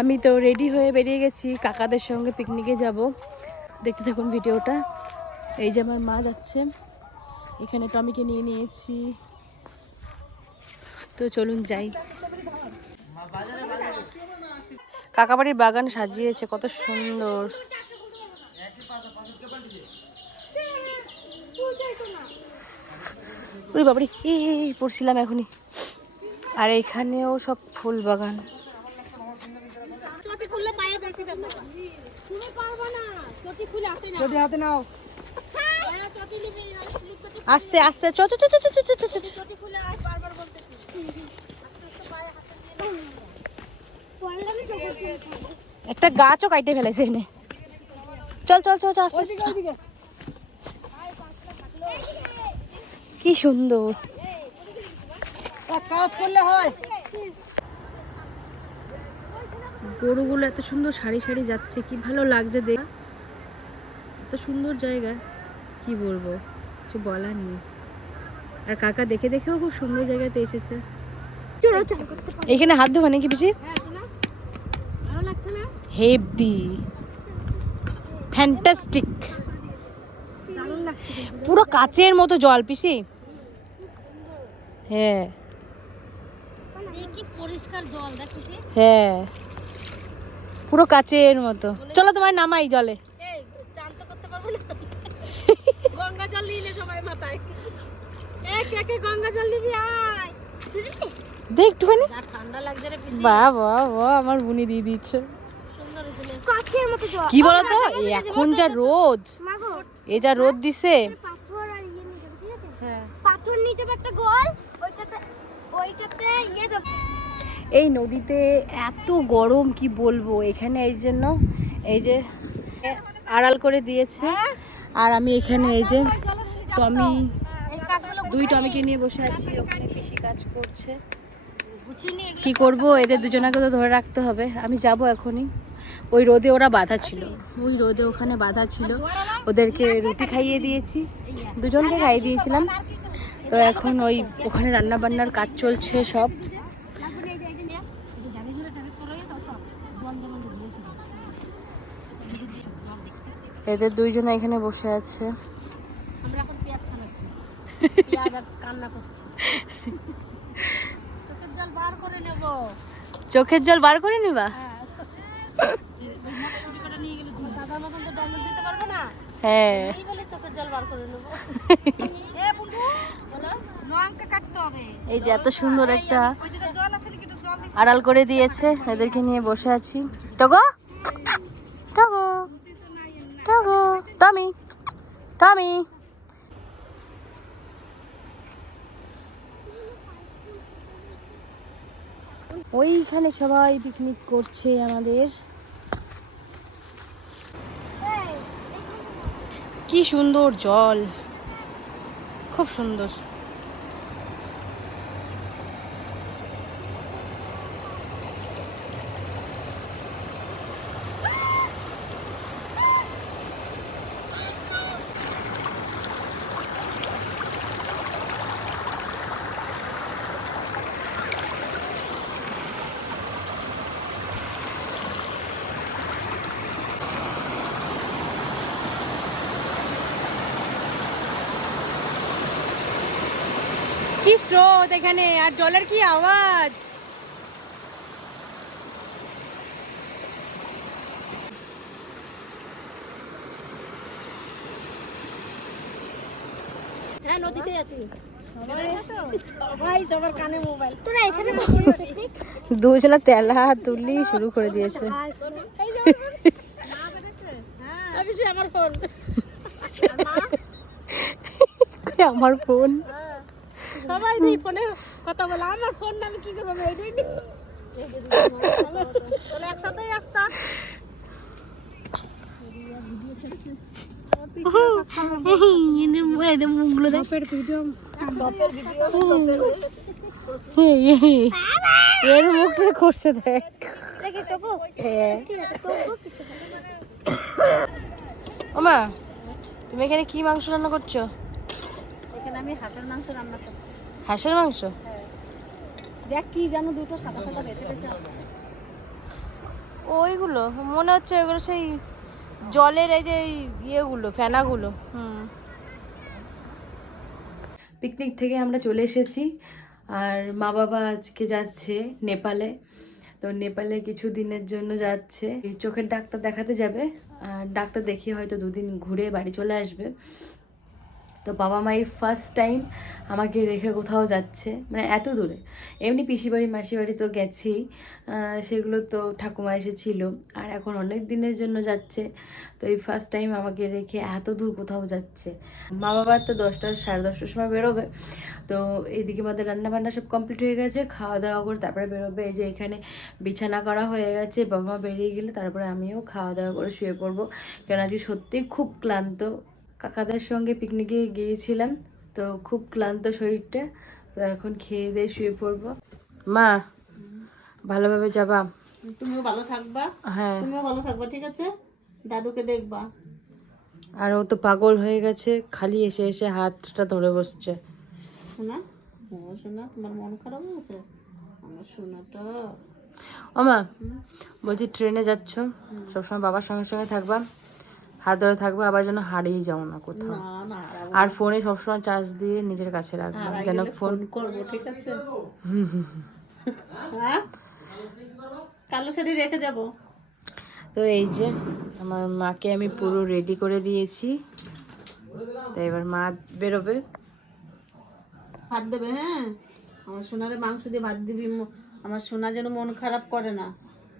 আমি তো রেডি হয়ে বেরিয়ে গেছি কাকাদের সঙ্গে পিকনিকে যাব। দেখতে থাকুন ভিডিওটা। এই যে আমার মা যাচ্ছে। এখানে টমিকে নিয়ে নিয়েছি। তো চলুন যাই। কাকাবাড়ির বাগান সাজিয়েছে কত সুন্দর। ওরে বাবারে এই, পড়ছিলাম এখনই। আর এখানেও সব ফুল বাগান চটি খুললে পায়ে বেশি ব্যথা করে। তুমি পারবে না চটি হাতে নাও। চটি চটি আস্তে আস্তে। চটি খুলে বারবার বলতেছি। একটা গাছও কাইটে ফেলেছে এখানে চল চল চল চল আস্তে। কি সুন্দর। কাজ করলে হয়। গরুগুলো এত সুন্দর সারি সারি যাচ্ছে কি ভালো লাগছে দেখ। এত সুন্দর জায়গা কি বলব? কিছু বলার নেই। আর কাকা দেখে দেখেও খুব সুন্দর জায়গাতে এসেছে। এখানে হাত ধোবা নাকি বেশি হ্যাঁ, শোনা? ভালো লাগছে না? Heavy fantastic. পুরো কাচের মতো জল পিসি। হ্যাঁ। পরিষ্কার জল দেখো হ্যাঁ। পুরো কাচের মতো। চলো তোমার নামাই জলে। এই চান তো করতে পারব না। গঙ্গা জল নিলে সবাই মাথায়। এ কে কে গঙ্গা জল নিবি আয়। দে একটুখানি। ঠান্ডা লাগছে রে বাহ বাহ বাহ আমার বুনি দিয়ে দিচ্ছে। সুন্দর হয়েছিল কাছের মতো জল। কি বলতো এখন যা রোদ। এ যা রোদ দিছে। পাথর আর ইয়ে নিয়ে যাবে ঠিক আছে? হ্যাঁ। একটা গোল ওইটাতে ওইটাতে ইয়ে এই নদীতে এত গরম, কি বলব? এখানে এই জন্য এই যে আড়াল করে দিয়েছে। আর আমি এখানে এই যে টমি, দুই টমিকে নিয়ে বসে আছি, ওখানে পিসি কাজ করছে। কি করব? এদের দুজনাকে তো ধরে রাখতে হবে। আমি যাব এখনই। ওই রোদে ওরা বাধা ছিল। ওই রোদে ওখানে বাধা ছিল। ওদেরকে রুটি খাইয়ে দিয়েছি। দুজনকে খাইয়ে দিয়েছিলাম। তো এখন ওই ওখানে রান্না বান্নার কাজ চলছে সব তারপরে এই যে- এই যে নিয়ে, এই যে জানি জুড়ে টানে করো, এই তো সব। জল যেমন দিয়েছিল। এই যে দিয়ে জল দেখতে পাচ্ছি। এদের দুইজনে এখানে বসে আছে। আমরা এখন পেঁয়াজ ছাড়াচ্ছি পেঁয়াজ আর কান্না করছে। চোখের জল বার করে নেব। চোখের জল বার করে নিবা? না। হ্যাঁ। এই বলে চোখের জল বার করে নেব। এ বুবু বলো। লঙ্কা কাটতে হবে। এই যে এত সুন্দর একটা আড়াল করে দিয়েছে। এদেরকে নিয়ে বসে আছি। টগো! Togo Tommy. Tommy. ওইখানে সবাই পিকনিক করছে আমাদের কি সুন্দর জল খুব সুন্দর কি স্রোত এখানে? আর জলের কি আওয়াজ? হ্যাঁ নদীতে আছি। সবাই সবার কানে মোবাইল। তোরা এখানে দুজনা তেলা তুলি শুরু করে দিয়েছে। হ্যাঁ আমার ফোন। আমার ফোন। সবাই এই ফোনে কথা বলে আমার ফোন না আমি কি করব একসাথেই আসতাম। মুখগুলো দেখ এর মুখটা করছে দেখ। হ্যাঁ। ওমা তুমি এখানে কি মাংস রান্না করছ? এখানে আমি হাঁসের মাংস রান্না করছি। হাঁসের মাংস? দেখ কি জানো দুটো সাদা সাদা বেশি বেশি আছে ওইগুলো মনে হচ্ছে ওইগুলো সেই জলের এই যে এই ইয়েগুলো ফেনাগুলো হুম। পিকনিক থেকে আমরা চলে এসেছি আর মা বাবা আজকে যাচ্ছে নেপালে। তো নেপালে কিছু দিনের জন্য যাচ্ছে। এই চোখের ডাক্তার দেখাতে যাবে আর ডাক্তার দেখিয়ে হয়তো দুদিন ঘুরে বাড়ি চলে আসবে। তো বাবা মাই ফার্স্ট টাইম আমাকে রেখে কোথাও যাচ্ছে মানে এত দূরে। এমনি পিসি বাড়ি, মাসি বাড়ি তো গেছেই সেগুলো তো ঠাকুমা এসেছিল, আর এখন অনেক দিনের জন্য যাচ্ছে। তো এই ফার্স্ট টাইম আমাকে রেখে এত দূর কোথাও যাচ্ছে। মা বাবার তো দশটা, সাড়ে দশটার সময় বেরোবে। তো এইদিকে আমাদের রান্না বান্না সব কমপ্লিট হয়ে গেছে, খাওয়া দাওয়া করে তারপরে বেরোবে। এই যে এখানে বিছানা করা হয়ে গেছে, বাবা মা বেরিয়ে গেলে তারপরে আমিও খাওয়া দাওয়া করে শুয়ে পড়ব। কেন আজকে সত্যিই খুব ক্লান্ত কাকাদের সঙ্গে পিকনিকে গিয়েছিলাম তো খুব ক্লান্ত শরীরটা তো এখন খেয়ে দিয়ে শুয়ে পড়ব। মা ভালোভাবে যাবা? তুমিও ভালো থাকবা। হ্যাঁ। তুমিও ভালো থাকবা ঠিক আছে? দাদুকে দেখবা। আর ও তো পাগল হয়ে গেছে খালি এসে এসে হাতটা ধরে বসছে। শোনা ও শোনা তোমার মন খারাপ হয়েছে আমার শোনাটা ও মা বলছি ট্রেনে যাচ্ছ সবসময় বাবার সঙ্গে সঙ্গে থাকবা। হাত ধরে থাকবে আবার যেন হারিয়ে যাও না কোথাও। আর ফোনে সবসময় চার্জ দিয়ে নিজের কাছে রাখবা হারাই যেন ফোন ফোন করব ঠিক আছে? হ্যাঁ? কালো শাড়ি রেখে যাব? তো এই যে আমার মাকে আমি পুরো রেডি করে দিয়েছি। তো এবার মা বেরোবে। ভাত দেবে হ্যাঁ? আমার সোনারে মাংস দিয়ে ভাত দিবি আমার সোনা যেন মন খারাপ করে না।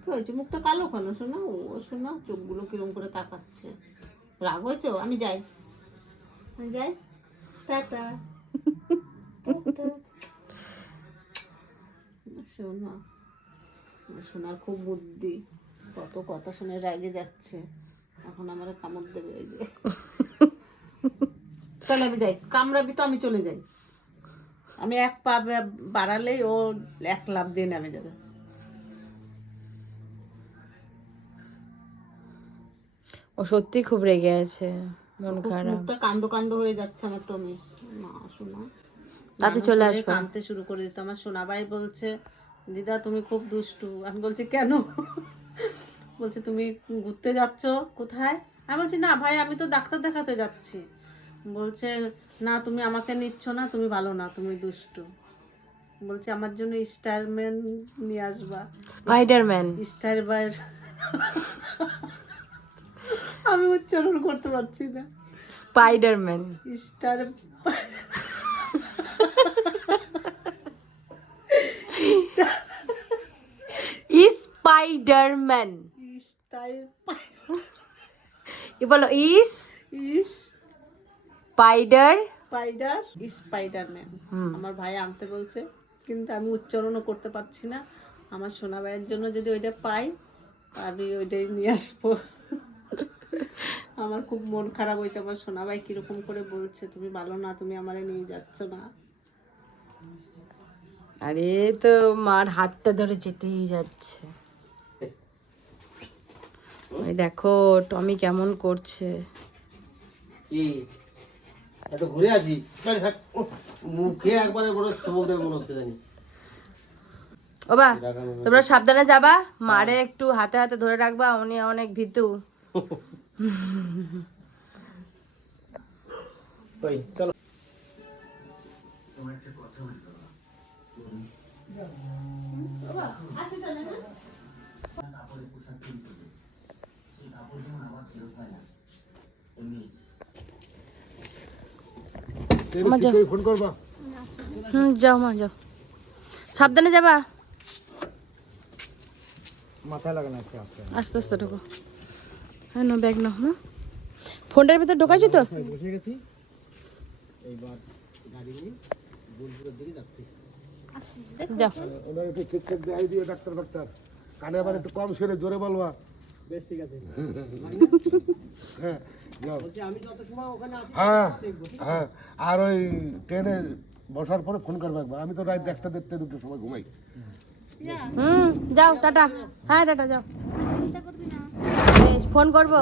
কি হয়েছে? মুখটা কালো কেন? সোনা ও সোনা চোখগুলো কিরম করে তাকাচ্ছে। রাগ হয়েছে? আমি যাই। আমি যাই? টাটা। আমার সোনার খুব বুদ্ধি। কত কথা শুনে রাগে যাচ্ছে। এখন আমার কামড় দেবে এই যে। চল, আমি যাই। কামড়াবি তো, আমি চলে যাই। আমি এক পা বাড়ালেই ও এক লাভ দিয়ে নেমে যাবে। ও সত্যি খুব রেগে আছে। মন খারাপ। মুখটা কান্দ কান্দ হয়ে যাচ্ছে আমার টমির। না শোনা। তাতে চলে আসবে। কানতে শুরু করে দিত। আমার সোনাবাই বলছে দিদা তুমি খুব দুষ্টু। আমি বলছি কেন? বলছে তুমি ঘুরতে যাচ্ছ কোথায়? আমি বলছি না ভাই আমি তো ডাক্তার দেখাতে যাচ্ছি। বলছে না তুমি আমাকে নিচ্ছ না তুমি ভালো না তুমি দুষ্টু। বলছে আমার জন্য স্টারম্যান নিয়ে আসবা। স্পাইডারম্যান। স্টার বাইর আমি উচ্চারণ করতে পারছি না। স্পাইডারম্যান। Star Spiderman. কি বলো? ইস? ইস। স্পাইডার? স্পাইডার? স্পাইডারম্যান। আমার ভাই আনতে বলছে কিন্তু আমি উচ্চারণও করতে পারছি না। আমার সোনা ভাইয়ের জন্য যদি ওইটা পাই আমি ওইটাই নিয়ে আসব। আমার খুব মন খারাপ হয়েছে আমার সোনা ভাই কীরকম করে বলছে তুমি ভালো না তুমি আমারে নিয়ে যাচ্ছ না। আরে তো মার হাতটা ধরে চেটেই যাচ্ছে। ওই দেখো টমি কেমন করছে। কি? এত ঘুরে আসি। মুখে একবারে বড় সবল দেবে মনে হচ্ছে জানি। ও বা তোমরা সাবধানে যাবা। মারে একটু হাতে হাতে ধরে রাখবা উনি অনেক ভীতু। ওই চলো। মা ফোন করবা। হুম যাও মা যাও। সাবধানে যাবা। মাথায় লাগে না আজকে আজকে আস্তে আস্তে ঢোকো। হ্যাঁ না ব্যাগ নাও হ্যাঁ। ফোনটার ভিতর ঢোকাইছি তো? বসে গেছি। এইবার গাড়ি নিয়ে বোলপুরের দিকে যাচ্ছি। যাও ওনার একটু চেক চেক দিয়ে দিও ডাক্তার ডাক্তার। কানে আবার একটু কম সেরে জোরে বলবা। বেশ ঠিক আছে। হ্যাঁ যাও। বলছি আমি যত সময় ওখানে আছি হ্যাঁ হ্যাঁ আর ওই ট্রেনে বসার পরে ফোন করব একবার। আমি তো রাত একটা দেড়টা দুটো সময় ঘুমাই। হুম যাও টাটা। হ্যাঁ টাটা যাও। যাস ফোন করব?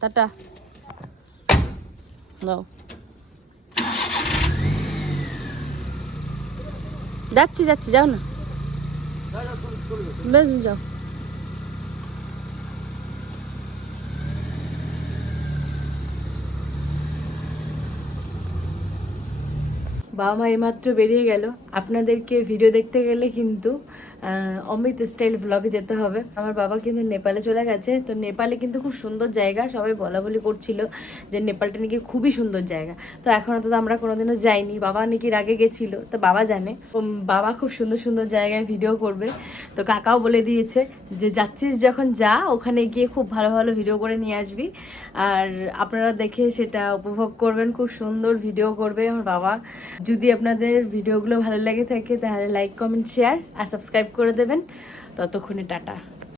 টাটা। দাও। যাচ্ছি যাচ্ছি যাও না। বেশ যাও। বাবা মা এইমাত্র বেরিয়ে গেল। আপনাদেরকে ভিডিও দেখতে গেলে কিন্তু অমৃত স্টাইল ভ্লগে যেতে হবে। আমার বাবা কিন্তু নেপালে চলে গেছে, তো নেপালে কিন্তু খুব সুন্দর জায়গা। সবাই বলা বলি করছিল যে নেপালটা নাকি খুবই সুন্দর জায়গা। তো এখনও তো আমরা কোনোদিনও যাইনি। বাবা নাকি আগে গেছিল, তো বাবা জানে। বাবা খুব সুন্দর সুন্দর জায়গায় ভিডিও করবে। তো কাকাও বলে দিয়েছে যে, যাচ্ছিস যখন যা, ওখানে গিয়ে খুব ভালো ভালো ভিডিও করে নিয়ে আসবি। আর আপনারা দেখে সেটা উপভোগ করবেন। খুব সুন্দর ভিডিও করবে আমার বাবা। যদি আপনাদের ভিডিওগুলো ভালো লাগে থাকে, তাহলে লাইক কমেন্ট শেয়ার আর সাবস্ক্রাইব করে দেবেন। ততক্ষণে টাটা।